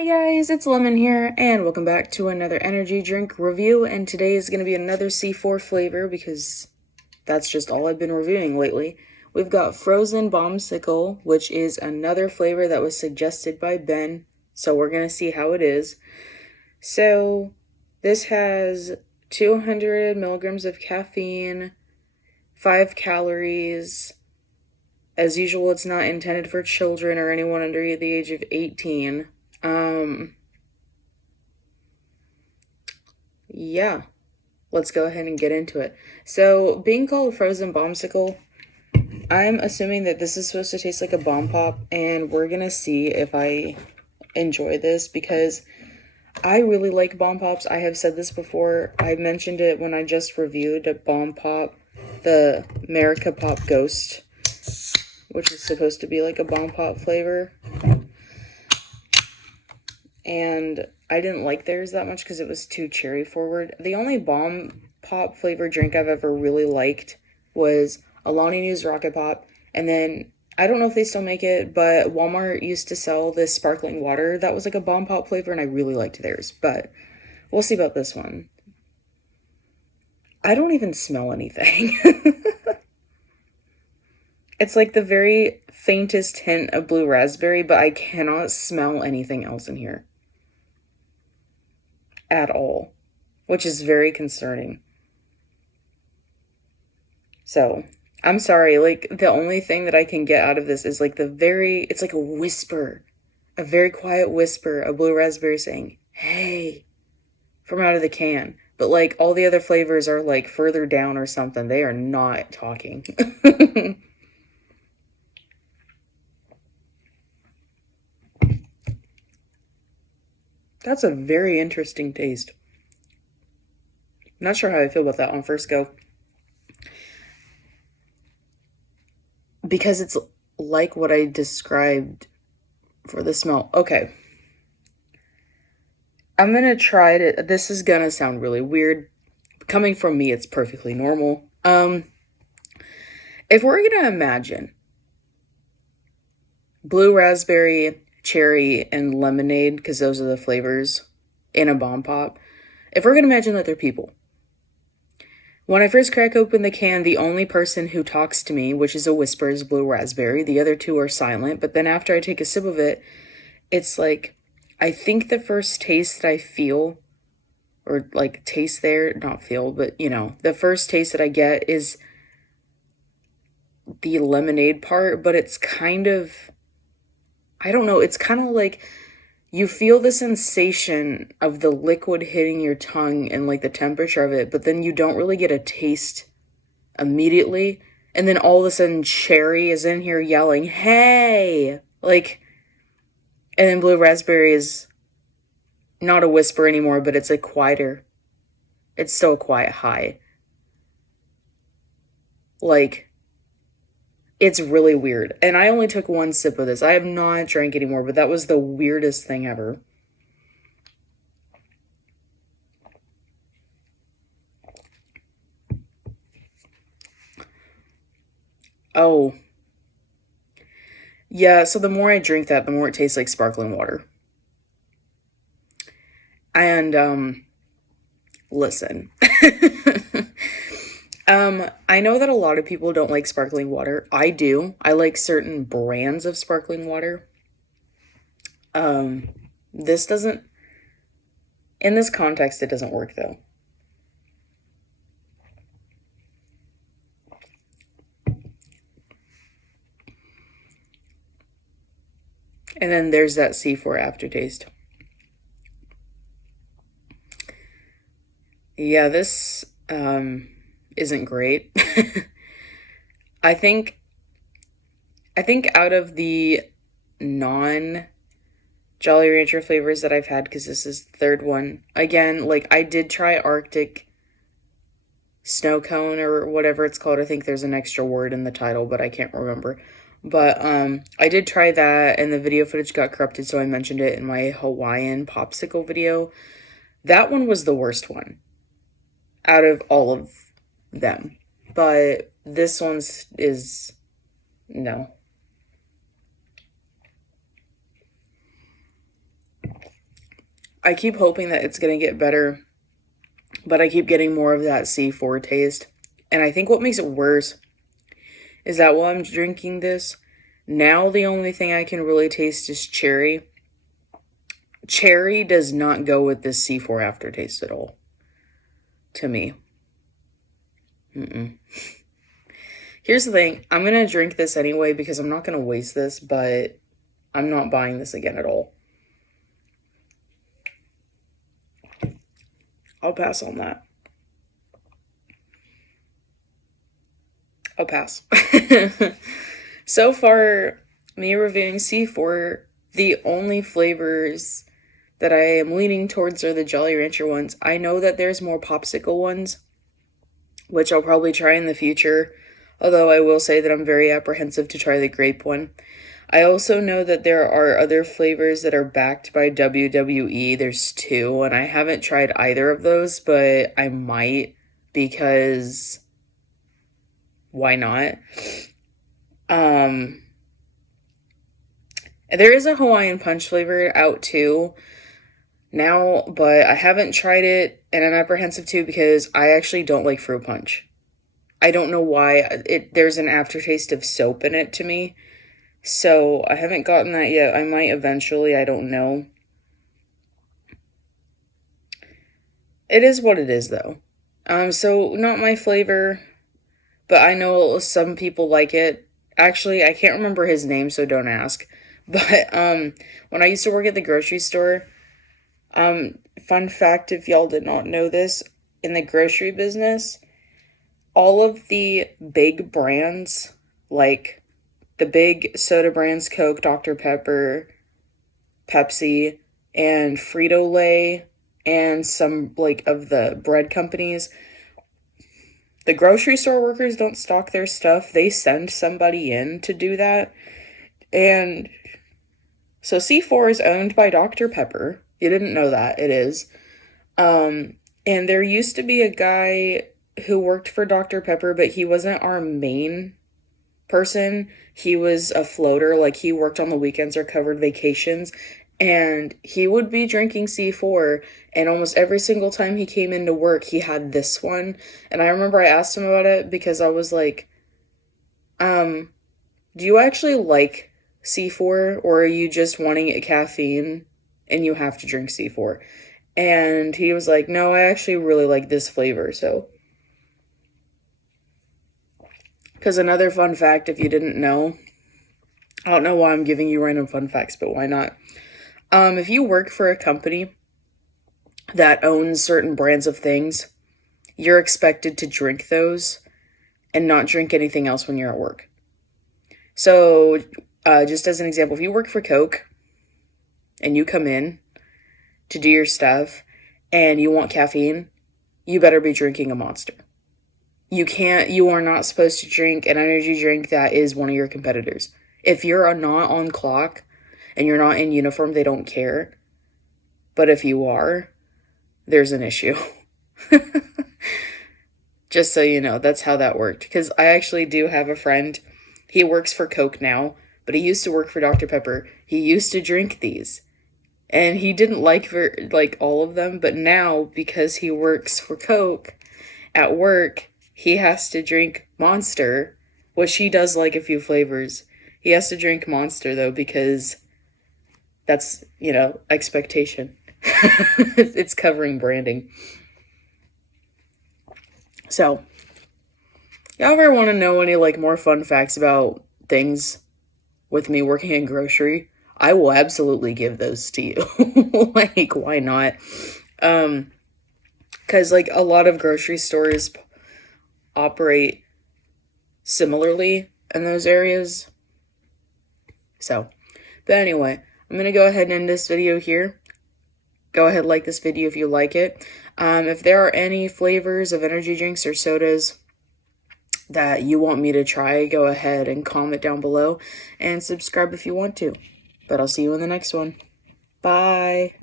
Hey guys, it's Lemon here, and welcome back to another energy drink review, and today is going to be another C4 flavor because that's just all I've been reviewing lately. We've got Frozen Bombsicle, which is another flavor that was suggested by Ben, so we're going to see how it is. So, this has 200 milligrams of caffeine, 5 calories. As usual, it's not intended for children or anyone under the age of 18. Yeah, let's go ahead and get into it. So, being called Frozen Bombsicle, I'm assuming that this is supposed to taste like a bomb pop, and we're gonna see if I enjoy this because I really like bomb pops. I have said this before. I mentioned it when I just reviewed a bomb pop, the America Pop Ghost, which is supposed to be like a bomb pop flavor. And I didn't like theirs that much because it was too cherry forward. The only bomb pop flavored drink I've ever really liked was Alani Nu's Rocket Pop. And then, I don't know if they still make it, but Walmart used to sell this sparkling water that was like a bomb pop flavor, and I really liked theirs. But we'll see about this one. I don't even smell anything. It's like the very faintest hint of blue raspberry, but I cannot smell anything else in here at all, which is very concerning. So, I'm sorry, like, the only thing that I can get out of this is like it's like a whisper, a very quiet whisper of blue raspberry saying, hey, from out of the can. But like, all the other flavors are like further down or something. They are not talking. That's a very interesting taste. Not sure how I feel about that on first go. Because it's like what I described for the smell. Okay. I'm gonna try it. This is gonna sound really weird. Coming from me, it's perfectly normal. If we're gonna imagine blue raspberry, cherry, and lemonade, because those are the flavors in a bomb pop, if we're gonna imagine that they're people, when I first crack open the can, the only person who talks to me, which is a whisper, is blue raspberry. The other two are silent. But then after I take a sip of it, it's like, I think the first taste that I feel, or like taste there, not feel, but the first taste that I get is the lemonade part, but it's kind of, I don't know, it's kind of like you feel the sensation of the liquid hitting your tongue and like the temperature of it, but then you don't really get a taste immediately. And then all of a sudden, cherry is in here yelling, hey! Like, and then blue raspberry is not a whisper anymore, but it's like quieter. It's still a quiet high. Like, it's really weird. And I only took one sip of this. I have not drank anymore, but that was the weirdest thing ever. Oh. Yeah, so the more I drink that, the more it tastes like sparkling water. And, listen. I know that a lot of people don't like sparkling water. I do. I like certain brands of sparkling water. This doesn't, in this context, it doesn't work though. And then there's that C4 aftertaste. Yeah, this, isn't great. I think out of the non Jolly Rancher flavors that I've had, because this is the third one, again, like I did try Arctic snow cone or whatever it's called. I think there's an extra word in the title, but I can't remember. But I did try that, and the video footage got corrupted, so I mentioned it in my Hawaiian popsicle video. That one was the worst one out of all of them. But this one's is no. I keep hoping that it's going to get better, but I keep getting more of that C4 taste. And I think what makes it worse is that while I'm drinking this, now the only thing I can really taste is cherry. Cherry does not go with this C4 aftertaste at all, to me. Here's the thing. I'm going to drink this anyway because I'm not going to waste this, but I'm not buying this again at all. I'll pass on that. I'll pass. So far, me reviewing C4, the only flavors that I am leaning towards are the Jolly Rancher ones. I know that there's more popsicle ones, which I'll probably try in the future, although I will say that I'm very apprehensive to try the grape one. I also know that there are other flavors that are backed by WWE. There's 2, and I haven't tried either of those, but I might because why not? There is a Hawaiian Punch flavor out too now, but I haven't tried it, and I'm apprehensive too because I actually don't like fruit punch. I don't know why. There's an aftertaste of soap in it to me. So, I haven't gotten that yet. I might eventually, I don't know. It is what it is, though. So, not my flavor, but I know some people like it. Actually, I can't remember his name, so don't ask. But, when I used to work at the grocery store, fun fact if y'all did not know this, in the grocery business, all of the big brands, like the big soda brands, Coke, Dr. Pepper, Pepsi, and Frito-Lay, and some, like, of the bread companies, the grocery store workers don't stock their stuff. They send somebody in to do that. And so C4 is owned by Dr. Pepper. You didn't know that. It is. And there used to be a guy who worked for Dr. Pepper, but he wasn't our main person. He was a floater, like he worked on the weekends or covered vacations, and he would be drinking C4, and almost every single time he came into work, he had this one. And I remember I asked him about it because I was like, do you actually like C4, or are you just wanting caffeine and you have to drink C4? And he was like, no, I actually really like this flavor, so. Because another fun fact, if you didn't know, I don't know why I'm giving you random fun facts, but why not? If you work for a company that owns certain brands of things, you're expected to drink those and not drink anything else when you're at work. So, just as an example, if you work for Coke and you come in to do your stuff and you want caffeine, you better be drinking a Monster. You are not supposed to drink an energy drink that is one of your competitors. If you're not on clock and you're not in uniform, they don't care. But if you are, there's an issue. Just so you know, that's how that worked. Because I actually do have a friend. He works for Coke now, but he used to work for Dr. Pepper. He used to drink these. And he didn't like all of them, but now, because he works for Coke at work, he has to drink Monster, which he does like a few flavors. He has to drink Monster, though, because that's, expectation. It's covering branding. So, y'all ever want to know any, more fun facts about things with me working in grocery? I will absolutely give those to you. Why not? Because, a lot of grocery stores operate similarly in those areas. So, but anyway, I'm going to go ahead and end this video here. Go ahead and like this video if you like it. If there are any flavors of energy drinks or sodas that you want me to try, go ahead and comment down below and subscribe if you want to. But I'll see you in the next one. Bye.